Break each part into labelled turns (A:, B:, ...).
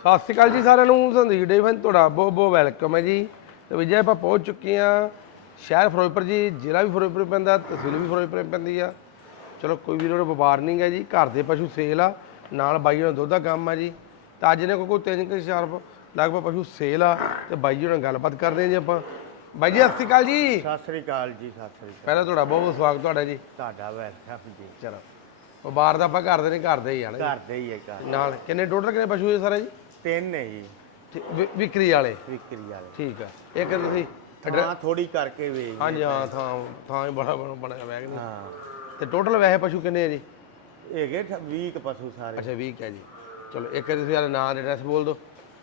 A: ਸਤਿ ਸ਼੍ਰੀ ਅਕਾਲ ਜੀ ਸਾਰਿਆਂ ਨੂੰ। ਸੰਦੀਪ ਡੇ ਫਨ ਤੁਹਾਡਾ ਬਹੁਤ ਬਹੁਤ ਵੈਲਕਮ ਹੈ ਜੀ। ਤੇ ਵਿਜੇ ਆਪਾਂ ਪਹੁੰਚ ਚੁੱਕੇ ਆ ਸ਼ਹਿਰ ਫਿਰੋਜ਼ਪੁਰ ਜੀ ਜ਼ਿਲ੍ਹਾ ਵੀ ਫਿਰੋਜ਼ਪੁਰ ਪੈਂਦਾ ਤਹਿਸੀਲ ਵੀ ਫਿਰੋਜ਼ਪੁਰ ਪੈਂਦੀ ਆ। ਚਲੋ ਕੋਈ ਵੀ ਰੋਡ ਵਪਾਰ ਨਹੀਂ ਹੈ ਜੀ ਘਰ ਦੇ ਪਸ਼ੂ ਸੇਲ ਆ ਨਾਲ ਬਾਈ ਹੋਣਾ ਦੁੱਧ ਦਾ ਕੰਮ ਆ ਜੀ। ਤਾਂ ਅੱਜ ਨੇ ਕੋਈ ਤਿੰਨ ਕੁ ਚਾਰ ਪ- ਲਗਭਗ ਪਸ਼ੂ ਸੇਲ ਆ ਤੇ ਬਾਈ ਜੀ ਨਾਲ ਗੱਲਬਾਤ ਕਰਦੇ ਹਾਂ ਜੀ ਆਪਾਂ। ਬਾਈ ਜੀ ਸਤਿ ਸ਼੍ਰੀ ਅਕਾਲ ਜੀ।
B: ਸਤਿ ਸ੍ਰੀ ਅਕਾਲ ਜੀ ਸਤਿ ਸ੍ਰੀ ਅਕਾਲ।
A: ਪਹਿਲਾਂ ਤੁਹਾਡਾ ਬਹੁਤ ਬਹੁਤ ਸਵਾਗਤ ਤੁਹਾਡਾ ਜੀ।
B: ਤੁਹਾਡਾ ਵੈਲਕਮ ਜੀ।
A: ਚਲੋ ਵਪਾਰ ਦਾ ਆਪਾਂ ਕਰਦੇ ਨੇ ਘਰ ਦੇ ਹੀ ਆ ਨਾ
B: ਘਰ ਦੇ ਹੀ ਹੈ ਘਰ।
A: ਨਾਲ ਕਿੰਨੇ ਟੋਟਲ ਕਿੰਨੇ ਪਸ਼ੂ ਹੈ ਸਾਰੇ ਜੀ?
B: ਤਿੰਨ ਨੇ ਜੀ।
A: ਵਿ- ਵਿਕਰੀ ਵਾਲੇ?
B: ਵਿਕਰੀ ਵਾਲੇ।
A: ਠੀਕ ਆ। ਇੱਕ ਤੁਸੀਂ
B: ਹਾਂ ਥੋੜੀ ਕਰਕੇ ਵੇਚ
A: ਹਾਂਜੀ ਹਾਂ ਥਾਂ ਥਾਂ ਹੀ ਬੜਾ ਬੜਾ ਬਣਿਆ ਹੋਇਆ ਹੈ ਕਿ ਨਹੀਂ?
B: ਹਾਂ।
A: ਤੇ ਟੋਟਲ ਵੈਸੇ ਪਸ਼ੂ ਕਿੰਨੇ ਆ ਜੀ?
B: ਹੈਗੇ 20 ਕ ਪਸ਼ੂ ਸਾਰੇ।
A: ਅੱਛਾ 20 ਹੈ ਜੀ। ਚਲੋ ਇੱਕ ਤੁਸੀਂ ਯਾਰ ਨਾਂ ਐਡਰੈਸ ਬੋਲ ਦਿਓ।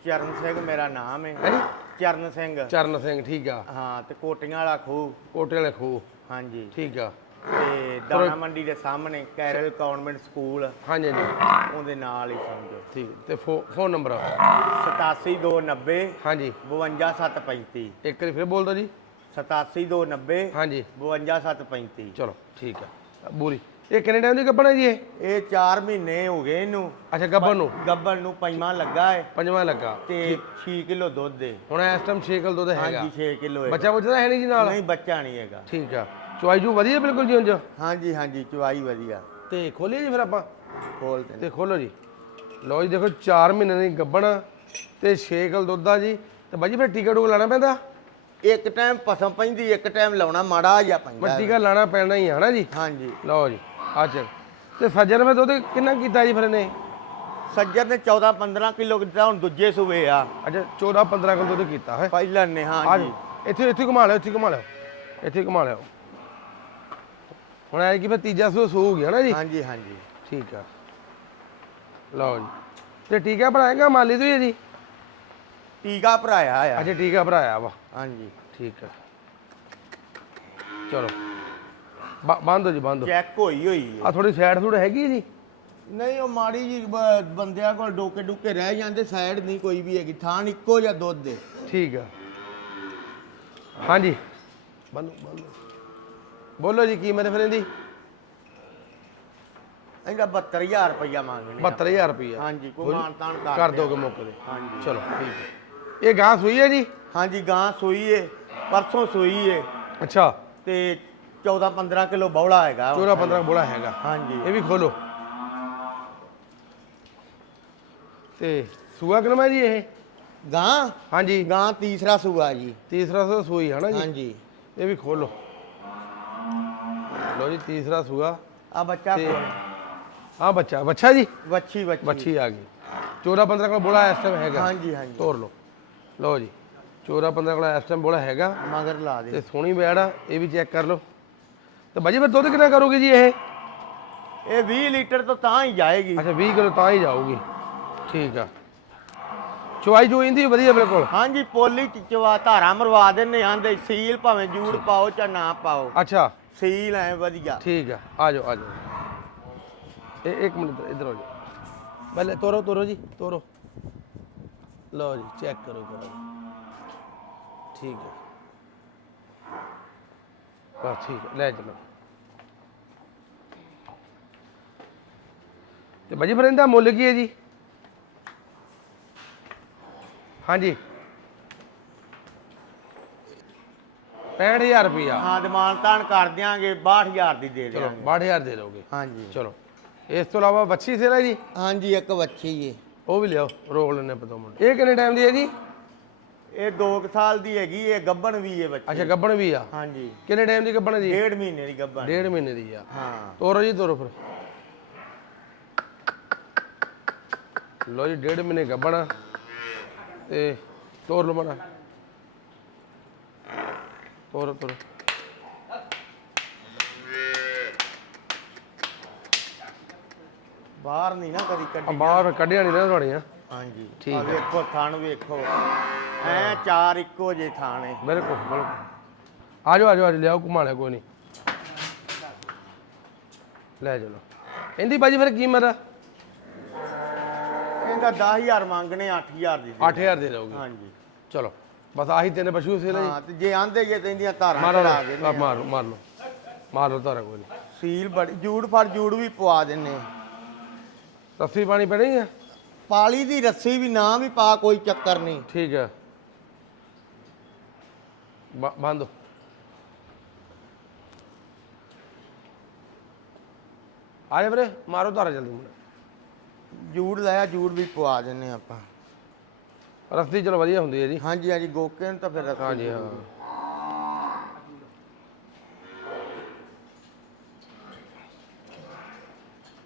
B: ਚਰਨ ਸਿੰਘ ਮੇਰਾ ਨਾਮ ਹੈ।
A: ਹਾਂਜੀ
B: ਚਰਨ ਸਿੰਘ।
A: ਚਰਨ ਸਿੰਘ ਠੀਕ ਆ।
B: ਹਾਂ ਤੇ ਕੋਟੀਆਂ ਵਾਲਾ ਖੂਹ।
A: ਕੋਟੇ ਵਾਲੇ ਖੂਹ।
B: ਹਾਂਜੀ।
A: ਠੀਕ ਆ।
B: ਤੇ ਦਾਣਾ ਮੰਡੀ ਦੇ ਸਾਹਮਣੇ ਕੈਰਲ ਕਨਵੈਂਟ ਸਕੂਲ।
A: ਹਾਂਜੀ ਹਾਂਜੀ।
B: ਉਹਦੇ ਨਾਲ ਹੀ ਸਮਝੋ।
A: ਠੀਕ ਤੇ ਫੋਨ ਨੰਬਰ
B: 87290
A: ਹਾਂਜੀ।
B: 52735
A: ਇੱਕ ਵਾਰੀ ਫਿਰ ਬੋਲ ਦਿਓ ਜੀ
B: 87290
A: ਹਾਂਜੀ।
B: 52735
A: ਚਲੋ ਠੀਕ ਆ। ਬੂਰੀ ਇਹ ਕਿੰਨੇ ਟਾਈਮ ਦੀ ਕੱਪਣਾ ਜੀ ਇਹ?
B: ਇਹ 4 ਮਹੀਨੇ ਹੋ ਗਏ ਇਹਨੂੰ।
A: ਅੱਛਾ ਗੱਬਨ ਨੂੰ?
B: ਗੱਬਣ ਨੂੰ ਪੰਜਵਾਂ ਲੱਗਾ ਹੈ।
A: ਪੰਜਵਾਂ ਲੱਗਾ।
B: ਤੇ 6 ਕਿਲੋ ਦੁੱਧ ਦੇ
A: ਹੁਣ ਇਸ ਟਾਈਮ 6 ਕਿਲੋ ਦੁੱਧ ਹੈਗਾ।
B: ਹਾਂਜੀ 6 ਕਿਲੋ ਹੈ
A: ਬੱਚਾ ਬੁੱਚਾ ਤਾਂ ਹੈ ਨਹੀਂ ਜੀ ਨਾਲ?
B: ਨਹੀਂ ਬੱਚਾ ਨਹੀਂ ਹੈਗਾ।
A: ਠੀਕ ਆ। ਚੁਆਈ ਜੂ ਵਧੀਆ ਬਿਲਕੁਲ ਜੀ ਉਂਝ?
B: ਹਾਂਜੀ ਹਾਂਜੀ ਚਵਾਈ ਵਧੀਆ।
A: ਤੇ ਖੋਲੀਏ ਜੀ ਫਿਰ ਆਪਾਂ?
B: ਖੋਲ ਦੇ
A: ਤੇ ਖੋਲੋ ਜੀ। ਲਓ ਜੀ ਦੇਖੋ 4 ਮਹੀਨੇ ਦੀ ਗੱਬਣ ਤੇ 6 ਕਿਲੋ ਦੁੱਧ ਆ ਜੀ। ਤੇ ਬਾਜੀ ਫਿਰ ਟੀਕਾ ਟੂਕਾ ਲਾਣਾ ਪੈਂਦਾ?
B: ਇੱਕ ਟਾਈਮ ਪਸਮ ਪੈਂਦੀ ਇੱਕ ਟਾਈਮ ਲਾਉਣਾ ਮਾੜਾ ਜਾਂ ਪੈਂਦਾ।
A: ਪਰ ਟੀਕਾ ਲਾਣਾ ਪੈਣਾ ਹੀ ਆ ਨਾ ਜੀ?
B: ਹਾਂਜੀ।
A: ਲਓ ਜੀ ਆ ਚੱਲ। ਤੇ ਸੱਜਣ ਮੈਂ ਦੁੱਧ ਕਿੰਨਾ ਕੀਤਾ ਜੀ ਫਿਰ ਨੇ
B: ਸੱਜਰ ਨੇ 14 15 ਕਿਲੋ ਦਿੱਤਾ ਹੁਣ ਦੂਜੇ ਸੂਏ ਆ।
A: ਅੱਛਾ 14 15 ਕਿਲੋ ਦੁੱਧ ਕੀਤਾ ਹੈ।
B: ਪਹਿਲਾਂ ਨੇ ਹਾਂਜੀ।
A: ਇੱਥੇ ਇੱਥੇ ਘੁਮਾ ਲਿਓ ਇੱਥੇ ਘੁਮਾ ਲਿਓ। ਇੱਥੇ ਘੁਮਾ ਲਿਓ। ਹੁਣ ਐ ਕਿ ਫਿਰ ਤੀਜਾ ਸੂ ਸੂ ਹੋ ਗਿਆ ਨਾ ਜੀ?
B: ਹਾਂਜੀ ਹਾਂਜੀ।
A: ਠੀਕ ਆ। ਲਓ ਜੀ। ਤੇ ਟੀਕਾ ਭਰਾਏਗਾ ਮਾਲੀ ਤੋਂ ਹੀ ਹੈ ਜੀ?
B: ਟੀਕਾ ਭਰਾਇਆ ਆ।
A: ਅੱਛਾ ਟੀਕਾ ਭਰਾਇਆ ਵਾ।
B: ਹਾਂਜੀ।
A: ਠੀਕ ਆ। ਚਲੋ। ਬੰਦ ਜੀ ਬੰਦ
B: ਚੈੱਕ ਹੋਈ ਹੋਈ
A: ਆ। ਥੋੜੀ ਸਾਈਡ ਸੂਡ ਹੈਗੀ ਹੈ ਜੀ?
B: ਨਹੀਂ ਉਹ ਮਾੜੀ ਜੀ ਬੰਦਿਆਂ ਕੋਲ ਡੋਕੇ ਡੁਕੇ ਰਹਿ ਜਾਂਦੇ ਸਾਈਡ ਨਹੀਂ ਕੋਈ ਵੀ ਹੈਗੀ। ਥਾਣ ਇੱਕੋ ਜਿਹਾ ਦੁੱਧ ਦੇ।
A: ਠੀਕ ਆ। ਹਾਂਜੀ। ਬੰਦ ਬੰਦ। ਬੋਲੋ ਜੀ ਕੀਮਤ ਫਿਰ ਇਹਦੀ?
B: ਇਹਦਾ 72000 ਰੁਪਇਆ ਮੰਗਣੇ ਆ।
A: 72000 ਰੁਪਈਆ।
B: ਹਾਂਜੀ ਕੋਈ ਮਾਨ ਤਾਨ ਕਰ
A: ਕਰ। ਦੋਗੇ ਮੌਕੇ ਤੇ।
B: ਹਾਂਜੀ।
A: ਚਲੋ ਠੀਕ ਹੈ। ਇਹ ਗਾਂ ਸੂਈ ਹੈ ਜੀ?
B: ਹਾਂਜੀ ਗਾਂ ਸੂਈ ਏ ਪਰਸੋਂ ਸੂਈ ਏ।
A: ਅੱਛਾ।
B: ਤੇ 14 15 ਕਿਲੋ ਬੌਲਾ ਹੈਗਾ ਉਹ।
A: ਚੋਰਾ 15 ਬੋਲਾ ਹੈਗਾ।
B: ਹਾਂਜੀ।
A: ਇਹ ਵੀ ਖੋਲੋ। ਤੇ ਸੂਆ ਕਿਨਮਾ ਜੀ ਇਹ?
B: ਗਾਂ?
A: ਹਾਂਜੀ।
B: ਗਾਂ ਤੀਸਰਾ ਸੂਆ ਜੀ।
A: ਤੀਸਰਾ ਸੂਈ ਹੈ ਨਾ ਜੀ?
B: ਹਾਂਜੀ।
A: ਇਹ ਵੀ ਖੋਲੋ। ਲੋ ਜੀ ਤੀਸਰਾ ਸੂਆ।
B: ਆ ਬੱਚਾ
A: ਤੇ-
B: ਕੋਲ
A: ਆ ਬੱਚਾ ਬੱਚਾ ਜੀ?
B: ਵੱਛੀ ਵੱਛੀ।
A: ਬੱਚੀ ਆ ਗਈ। ਚੋਰਾ 15 ਕੋਲ ਬੋਲਾ ਇਸ ਟਾਈਮ ਹੈਗਾ।
B: ਹਾਂਜੀ ਹਾਂਜੀ।
A: ਤੋਰ ਲਓ। ਲਓ ਜੀ ਚੋਰਾ 15 ਕੋਲ ਇਸ ਟਾਈਮ ਬੋਲਾ ਹੈਗਾ।
B: ਮਗਰ ਲਾ
A: ਤੇ
B: ਦੇ
A: ਸੋਹਣੀ ਬੈੜ ਆ ਇਹ ਵੀ ਚੈੱਕ ਕਰ ਲਓ। ਤੇ ਬਾਜੀ ਫਿਰ ਦੁੱਧ ਕਿੰਨਾ ਕਰੋਗੇ ਜੀ ਇਹ?
B: ਇਹ 20 ਲੀਟਰ ਤੋਂ ਤਾਂ ਹੀ ਜਾਏਗੀ।
A: ਅੱਛਾ 20 ਕਿਲੋ ਤਾਂ ਹੀ ਜਾਊਗੀ। ਠੀਕ ਆ। ਚੁਆਈ ਜੋ ਇੰਦੀ ਵਧੀਆ ਬਿਲਕੁਲ?
B: ਹਾਂਜੀ ਪੋਲੀ ਚ ਚਵਾ ਧਾਰਾ ਮਰਵਾ ਦਿੰਨੇ ਆਂਦੇ ਸੀਲ ਭਾਵੇਂ ਜੂੜ ਪਾਓ ਜਾਂ ਨਾ ਪਾਓ।
A: ਅੱਛਾ।
B: ਸੀਲ ਐ ਵਧੀਆ
A: ਠੀਕ ਆ ਆ ਜਾਓ ਆ ਜਾਓ। ਇਹ ਇੱਕ ਮਿੰਟ ਇੱਧਰ- ਇੱਧਰ ਜਾਓ। ਪਹਿਲੇ ਤੋਰੋ ਤੋਰੋ ਜੀ, ਤੋਰੋ। ਲਓ ਜੀ, ਚੈੱਕ ਕਰੋ ਕਰੋ। ਠੀਕ ਹੈ ਬਸ ਠੀਕ ਹੈ ਲੈ ਚਲੋ। ਤੇ ਬਾਜੀ ਫਿਰ ਮੁੱਲ ਕੀ ਹੈ ਜੀ? ਹਾਂਜੀ। 65000 ਰੁਪਇਆ
B: ਹਾਂ ਦਿਮਾਨ ਤਾਨ ਕਰ ਦਿਆਂਗੇ 62000 ਦੀ ਦੇ
A: ਚਲੋ
B: ਦਿਆਂਗੇ।
A: 62000 ਦੇ ਦੋਗੇ
B: ਹਾਂਜੀ।
A: ਚਲੋ ਇਸ ਤੋਂ ਇਲਾਵਾ ਬੱਚੀ ਸੇਲਾ ਜੀ?
B: ਹਾਂਜੀ ਇੱਕ ਵੱਛੀ ਏ
A: ਉਹ ਵੀ ਲਿਆਓ ਰੋਕ ਲੈਣੇ ਪਤਾ ਮੁੰਡੇ ਇਹ ਕਿੰਨੇ ਟਾਈਮ ਦੀ ਹੈ ਜੀ?
B: ਇਹ 2 ਸਾਲ ਦੀ ਹੈਗੀ ਇਹ ਗੱਬਣ ਵੀ ਏ ਬੱਚੀ
A: ਅੱਛਾ ਗੱਬਣ ਵੀ ਆ?
B: ਹਾਂਜੀ।
A: ਕਿੰਨੇ ਟਾਈਮ ਦੀ ਗੱਬਣ ਹੈ ਜੀ?
B: ਡੇਢ ਮਹੀਨੇ ਦੀ ਗੱਬਣ
A: ਡੇਢ ਮਹੀਨੇ ਦੀ ਆ।
B: ਹਾਂ।
A: ਤੋਰੋ ਜੀ ਤੋਰੋ ਫਿਰ। ਲੋ ਜੀ ਡੇਢ ਮਹੀਨੇ ਗੱਬਣ ਤੇ ਤੋਰ ਲਓ ਤੋਰੋ ਤੋਰੋ
B: ਬਾਹਰ ਨਹੀਂ ਨਾ ਕਦੀ ਕੱਢੀ
A: ਬਾਹਰ ਕੱਢਿਆ ਨਹੀਂ ਨਾ ਤੁਹਾਡੀਆਂ
B: ਹਾਂਜੀ।
A: ਠੀਕ
B: ਆ। ਵੇਖੋ ਥਣ ਵੇਖੋ। ਐ ਚਾਰ ਇੱਕੋ ਜੇ ਥਾਣੇ
A: ਬਿਲਕੁਲ ਬਿਲਕੁਲ। ਆ ਜਾਓ ਆ ਜਾਓ ਲਿਆਓ ਘੁਮਾ ਲਿਆ ਕੋਈ ਨਹੀਂ। ਲੈ ਚਲੋ। ਇਹਦੀ ਬਾਜੀ ਫਿਰ ਕੀਮਤ? ਆ
B: ਇਹਦਾ 10000 ਮੰਗਣੇ 8000 ਦੀ ਦੇ।
A: 8000 ਦੇ ਦੋਗੇ
B: ਹਾਂਜੀ।
A: ਚਲੋ। ਬਸ ਆਹੀ ਤਿੰਨ ਪਸ਼ੂ ਸੇਲਾ ਜੀ
B: ਹਾਂ ਤੇ ਜੇ ਆਂਦੇ ਜੇ ਤੇ ਇਹਦੀਆਂ ਧਾਰਾਂ
A: ਮਾਰੋ
B: ਚੜਾ ਦੇ
A: ਮਾਰ ਮਾਰ ਮਾਰ। ਲਓ ਮਾਰ ਤਾਰਾ ਕੋਈ ਨਹੀਂ।
B: ਸੀਲ ਬੜੀ ਜੂੜ ਫੜ ਜੂੜ ਵੀ ਪਵਾ ਦਿੰਨੇ
A: ਰੱਸੀ ਪਾਣੀ ਪੈਣੀ ਆ?
B: ਪਾਲੀ ਦੀ ਰੱਸੀ ਵੀ ਨਾ ਵੀ ਪਾ ਕੋਈ ਚੱਕਰ ਨਹੀਂ।
A: ਠੀਕ ਹੈ ਬ- ਬੰਦ। ਹੋ। ਆ ਜਾ ਵੀਰੇ ਮਾਰੋ ਧਾਰਾ ਜਲਦੀ ਮੁੰਡਾ।
B: ਜੂੜ ਲਾਇਆ ਜੂੜ ਵੀ ਪਵਾ ਦਿੰਨੇ ਆਪਾਂ।
A: ਰਸਤੀ ਚਲੋ ਵਧੀਆ ਹੁੰਦੀ ਹੈ ਜੀ।
B: ਹਾਂਜੀ ਹਾਂਜੀ ਗੋਕੇ ਨੂੰ ਤਾਂ ਫਿਰ ਰੱਸੀ
A: ਹਾਂਜੀ ਹਾਂ।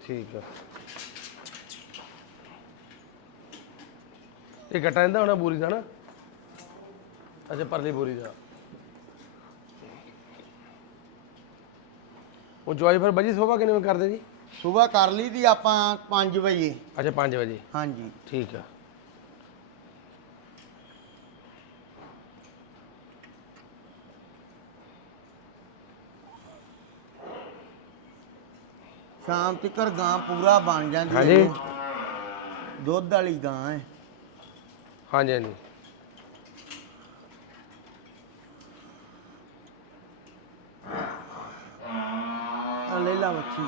A: ਠੀਕ ਹੈ। ਇਹ ਘਟਾ ਜਾਂਦਾ ਹੋਣਾ ਬੂਰੀ ਦਾ ਨਾ? ਅੱਛਾ ਪਰਲੀ ਬੂਰੀ ਦਾ। ਉਹ ਜਵਾਈ ਫਿਰ ਬਜੀ ਸੋਭਾ ਕਿਵੇਂ ਕਰਦੇ ਜੀ?
B: ਸਵੇਰ ਕਰ ਲਈ ਦੀ ਆਪਾਂ 5 ਵਜੇ।
A: ਅੱਛਾ 5 ਵਜੇ।
B: ਹਾਂਜੀ।
A: ਠੀਕ ਹੈ।
B: ਸ਼ਾਮ ਤੱਕ ਗਾਂ ਪੂਰਾ ਬਣ ਜਾਂਦੀ
A: ਹਾਂਜੀ।
B: ਇਹ। ਦੁੱਧ ਵਾਲੀ ਗਾਂ ਹੈ
A: ਹਾਂਜੀ ਹਾਂਜੀ
B: ਆ ਲੈ ਲਾ ਬੱਚੀ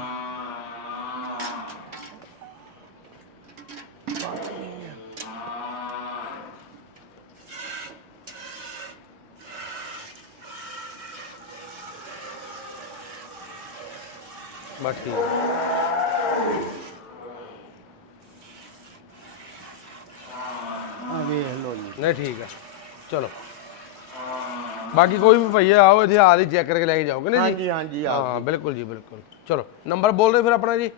A: ਬਸ ਠੀਕ।
B: ਆ ਵੇਖ ਲੋ ਜੀ।
A: ਨਹੀਂ ਠੀਕ ਹੈ ਚਲੋ। ਬਾਕੀ ਕੋਈ ਵੀ ਭਈਆ ਆਓ ਇੱਥੇ ਹਾਲ ਹੀ ਚੈੱਕ ਕਰਕੇ ਲੈ ਕੇ ਜਾਓਗੇ ਨਾ ਜੀ?
B: ਹਾਂਜੀ ਹਾਂਜੀ ਆ
A: ਹਾਂ ਬਿਲਕੁਲ ਜੀ ਬਿਲਕੁਲ। ਚਲੋ ਨੰਬਰ ਬੋਲ ਦਿਓ ਫਿਰ ਆਪਣਾ ਜੀ।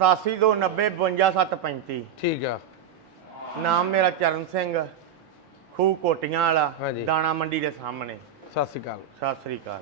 B: 8729052735
A: ਠੀਕ ਆ।
B: ਨਾਮ ਮੇਰਾ ਚਰਨ ਸਿੰਘ ਖੂ ਕੋਟੀਆਂ ਵਾਲਾ
A: ਹਾਂਜੀ।
B: ਦਾਣਾ ਮੰਡੀ ਦੇ ਸਾਹਮਣੇ।
A: ਸਤਿ ਸ਼੍ਰੀ ਅਕਾਲ।
B: ਸਤਿ ਸ੍ਰੀ ਅਕਾਲ।